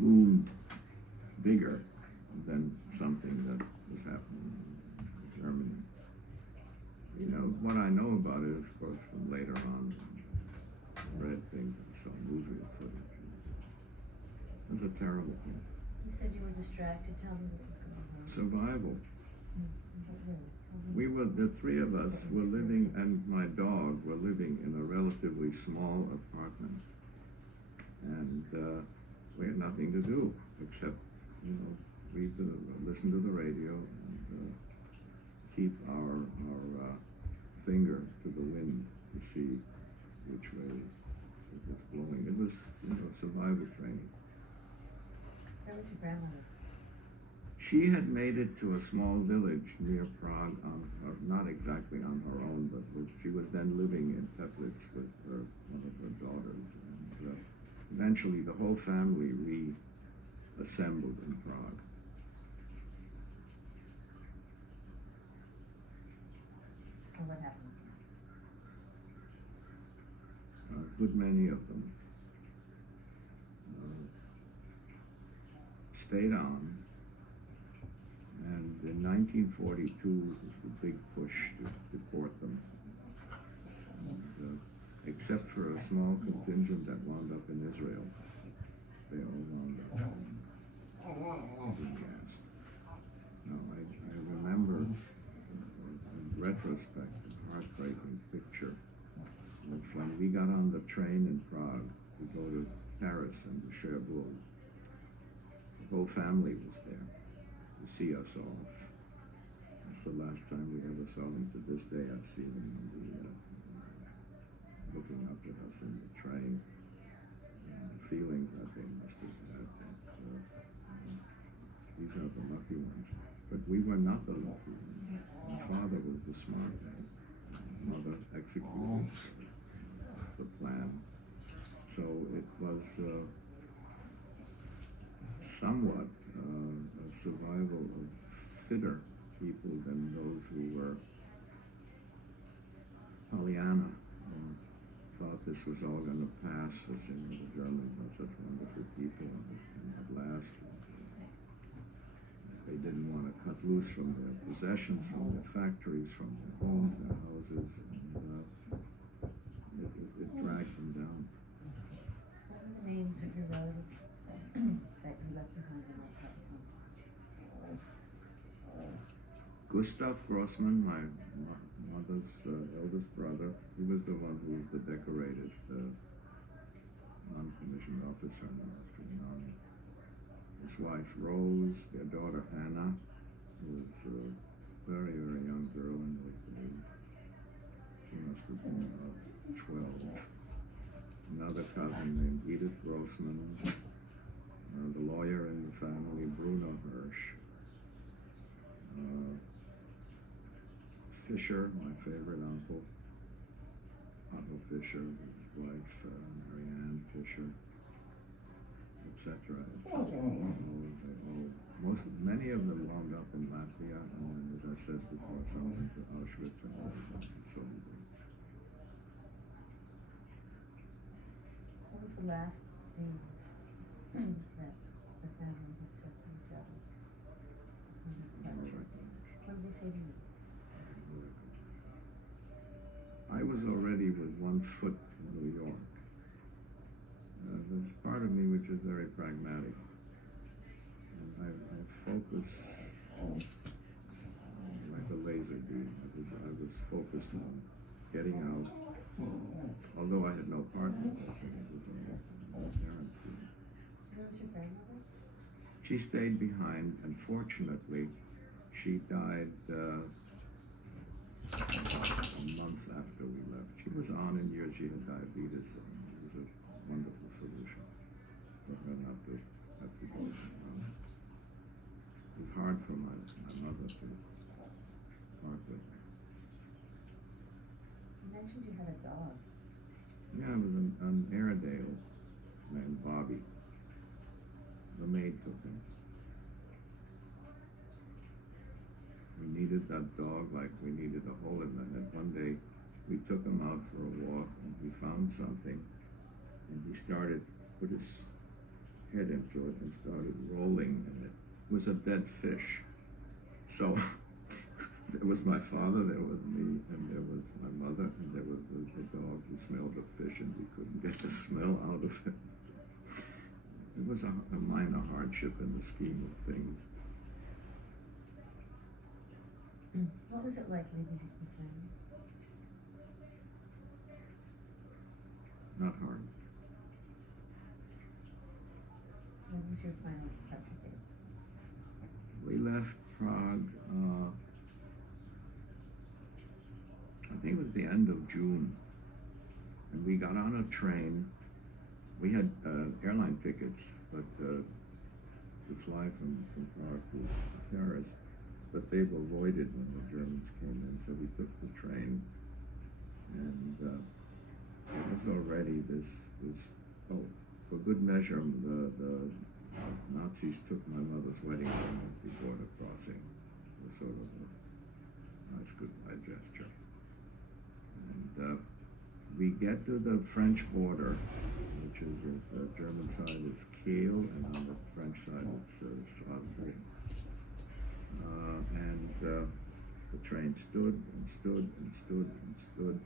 loomed bigger than something that was happening in Germany. You know, what I know about it, of course, from later on, read things and saw movie footage. It was a terrible thing. You said you were distracted. Tell me what was going on. Survival. We were, the three of us were living, and my dog were living in a relatively small apartment. And we had nothing to do except, you know, read listen to the radio and keep our finger to the wind to see which way it was blowing. It was, you know, survival training. Where was your grandmother? She had made it to a small village near Prague, not exactly on her own, but she was then living in Teplitz with one of her daughters. And eventually the whole family reassembled in Prague. And what happened? A good many of them stayed on. And in 1942 was the big push to deport them. And, except for a small contingent that wound up in Israel, they all wound up in gas. Now, I remember, in retrospect, a heartbreaking picture of when we got on the train in Prague to go to Paris and to Cherbourg. The whole family was there to see us off. That's the last time we ever saw them. To this day, I see them looking up at us in the train, the feeling that they must have had. These are the lucky ones. But we were not the lucky ones. My father was the smart man. Mother executed the plan. So it was somewhat a survival of fitter people than those who were Pollyanna and thought this was all going to pass. As you know, the Germans are such wonderful people, and this can at last. They didn't want to cut loose from their possessions, from their factories, from their homes, their houses, and it dragged them down. What were the names of your relatives that you left behind in that country? Gustav Grossman, my mother's eldest brother, he was the one who was the decorated non-commissioned officer in the Austrian army. His wife Rose, their daughter Hannah, who was a very, very young girl in those days. She must have been about 12. Another cousin named Edith Grossman, the lawyer in the family, Bruno Hirsch. Fisher, my favorite uncle, Otto Fisher, his wife, Marianne Fisher, etc. Many of them wound up in Latvia, and as I said before, some went to Auschwitz and so on. What was the last things that the family had said to each other? What did they say to you? I was already with one foot in New York. There's part of me which is very pragmatic. And I focus like a laser beam. I was focused on getting out, although I had no partner. It was my parents. Where was your grandmother? She stayed behind, and fortunately, she died a month after we left. She was on in years. She had diabetes, and it was a wonderful solution for her not to have to go. It was hard for my mother to part with her. You mentioned you had a dog. Yeah, it was an Airedale named Bobby. The maid took him. We needed that dog like we needed a hole in the head. One day we took him out for a walk and we found something, and he started, put his head into it and started rolling, and it was a dead fish. So there was my father, there was me, and there was my mother, and there was the dog who smelled the fish, and we couldn't get the smell out of it. It was a minor hardship in the scheme of things. What was it like living with your family? Not hard. When was your final departure date? We left Prague, I think it was the end of June, and we got on a train. We had airline tickets, but to fly from Prague to Paris, but they were voided when the Germans came in, so we took the train, and it was already this, for good measure, the Nazis took my mother's wedding ring at the border crossing. It was sort of a nice goodbye gesture. And we get to the French border, which is the German side is Kiel, and on the French side it's Strasbourg. And the train stood and stood and stood and stood.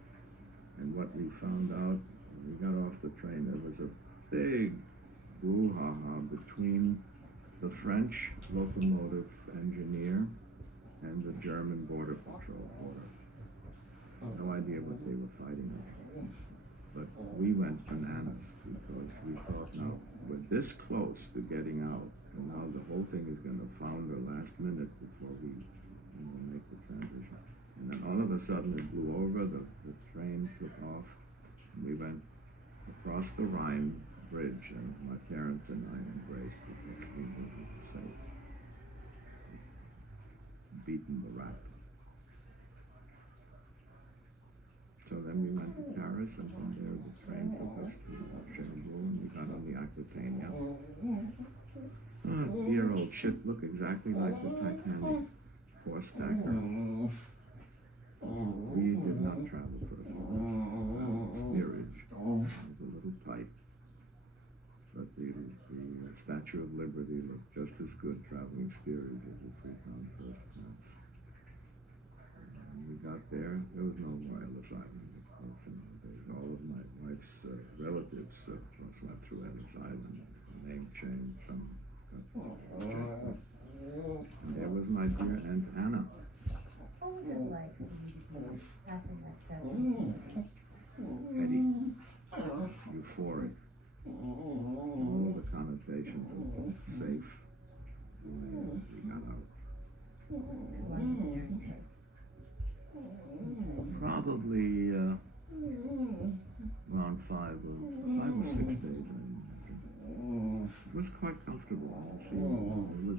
And what we found out when we got off the train, there was a big brouhaha between the French locomotive engineer and the German border patrol order. No idea what they were fighting over. But we went bananas because we thought, now, we're this close to getting out, and now the whole thing is going to founder last minute before we make the transition. And then all of a sudden it blew over, the train took off, and we went across the Rhine bridge, and my parents and I embraced because we knew we were safe. Beaten the rat. So then we went to Paris, and from there the train took us to Cherbourg, and we got on the Aquitania. Dear old ship, looked exactly like the Titanic, four-stacker. We did not travel first class. Steerage was a little tight, but the Statue of Liberty looked just as good traveling steerage as if we'd gone first class. We got there was no wireless island, of course, in those days. All of my wife's relatives slept through Ellis Island, the name change, some and there was my dear Aunt Anna. What was it like passing that statue? Petty, euphoric, all the connotations of safe. We got out. Why did you journey take? Probably around 5 or 6 days, I imagine. It was quite comfortable.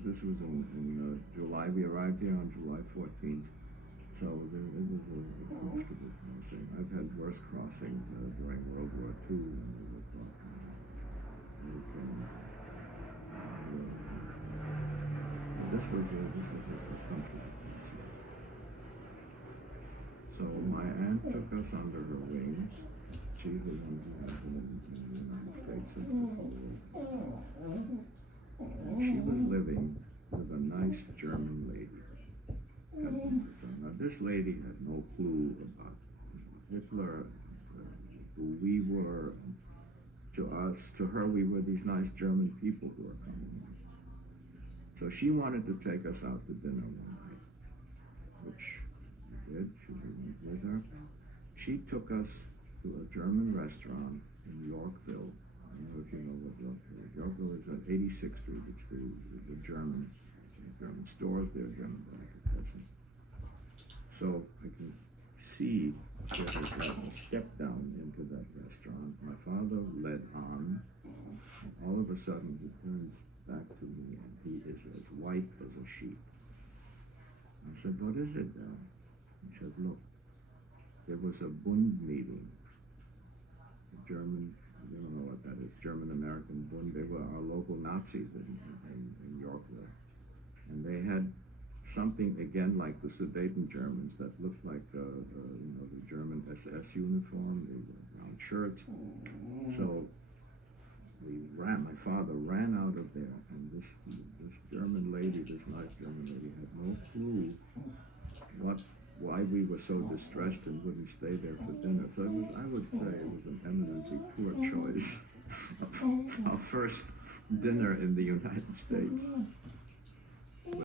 This was in July. We arrived here on July 14th, so it was a comfortable crossing. I've had worse crossings during World War II when we were crossing. This was a comfortable crossing. So my aunt took us under her wing. She's the one who had been in the United States since before. And she was living with a nice German lady. Now this lady had no clue about Hitler, who we were. To her, we were these nice German people who were coming in. So she wanted to take us out to dinner one night, which we did. She went with her. She took us to a German restaurant in Yorkville. I don't know if you know what Yorkville is. Yorkville is at 86th Street. It's the German stores there, German delicatessen. So I can see there was a step down into that restaurant. My father led on. All of a sudden he turns back to me and he is as white as a sheet. I said, what is it? He said, look, there was a Bund meeting. German, you don't know what that is, German-American Bund. They were our local Nazis in Yorkville. And they had something, again, like the Sudeten Germans that looked like the German SS uniform, the round shirts. So my father ran out of there, and this German lady, this nice German lady, had no clue why we were so distressed and wouldn't stay there for dinner. So I would say it was an eminently poor choice of our first dinner in the United States.